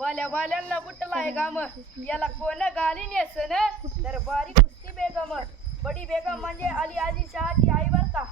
बाल्या बाल्यांना बुटलाय गाम याला कोण गाली नेसन तर बारी कुस्ती बेगम बडी बेगम म्हणजे अली आदिल शहाची आई बर का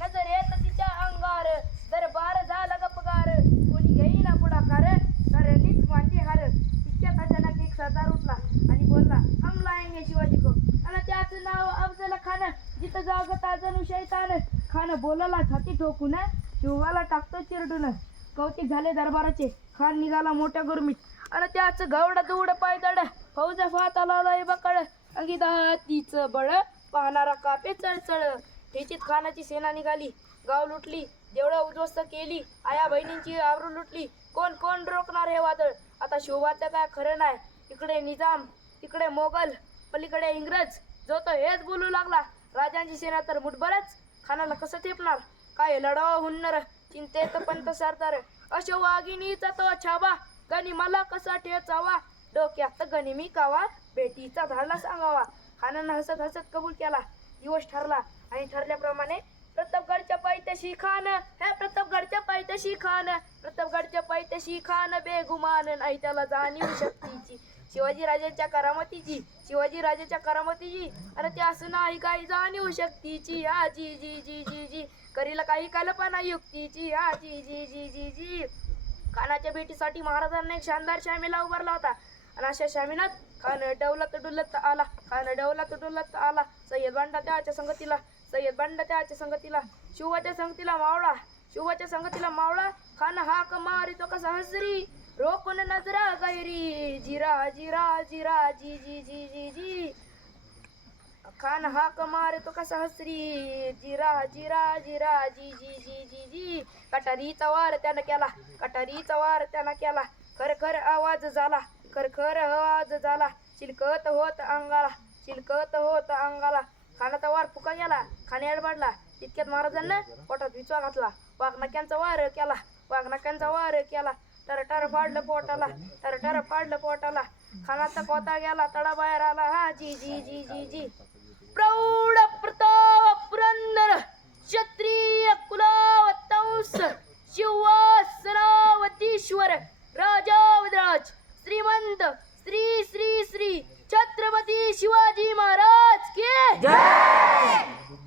नजर येत तिच्या अंगार जर बार झाला गपगार कोणी घेईना पुढाकार तर नीच मांडी हार तिच्यात अचानक एक सरदार उठला आणि बोलला हम लाएंगे शिवाजी को आणि त्याचं नाव अफजल खान जिथं जागता जणू शैतान खान बोलाला छाती ठोकून शिवाला टाकतो चिरडून कौतिक झाले दरबाराचे खान निघाला मोठ्या गुरमीत आणि त्याचं गवड दूड पायदड फौज फाताला लय बकड अंगिदातीचं बळ पाहणारा कापे चळचळ ठेचीत खानाची सेना निघाली गाव लुटली देवळं उद्ध्वस्त केली आया बहिणींची आवरू लुटली कोण कोण रोखणार हे वादळ आता शिवबाचं काय खरं नाही इकडे निजाम तिकडे मोगल पलीकडे इंग्रज जो तो हेच बोलू लागला राजांची सेना तर मुठभरच खानाला कसं ठेपणार काय लढावा हुन्नर चिंतेत पंत सरदार अशो वाघिणीचा तो छावा गणी मला कसा ठेचावा डोक्यात गणी मी कावा बेटीचा धाडला सांगावा खानानं हसत हसत कबूल केला दिवस ठरला आणि ठरल्याप्रमाणे प्रतापगडच्या पायथ्याशी खान प्रतापगडच्या पायथ्याशी खान बेगुमान नाही त्याला जाणीव शक्तीची शिवाजी राजाच्या करामतीची अरे ते असं नाही काही जाणीव शक्तीची आजी जी जी जी जी करीला काही कल्पना युक्तीची आजी जी जी जी जी खानाच्या भेटीसाठी महाराजांना एक शानदार शामिला उभारला होता आणि अशा शामिनात खान डौलत डुलत आला सय्यद बांडा त्याच्या संगतीला शिवाच्या संगतीला मावळा खान हाक मारितो कसा हसरी रोकून नजरा गैरी जिरा जिरा जिरा जी जी जी जी जी खान हाक मारितो कसा हसरी जिरा जिरा जिरा जी जी जी जी जी कटारीचा वार त्यानं केला खर आवाज झाला चिलकत होत अंगाला खानाचा वार फुका गेला खाने अडबडला तितक्यात महाराजांना पोटात विचवा घातला वाघनक्यांचा वार केला टर फाडलं पोटाला खानाचा कोता गेला तडा बाहेर आला हा जी जी जी जी जी प्रौढ प्रताप पुरंदर क्षत्रिय कुलावतंस शिवासनावतीश्वर राजावराज श्रीमंत श्री छत्रपती शिवाजी महाराज की जय।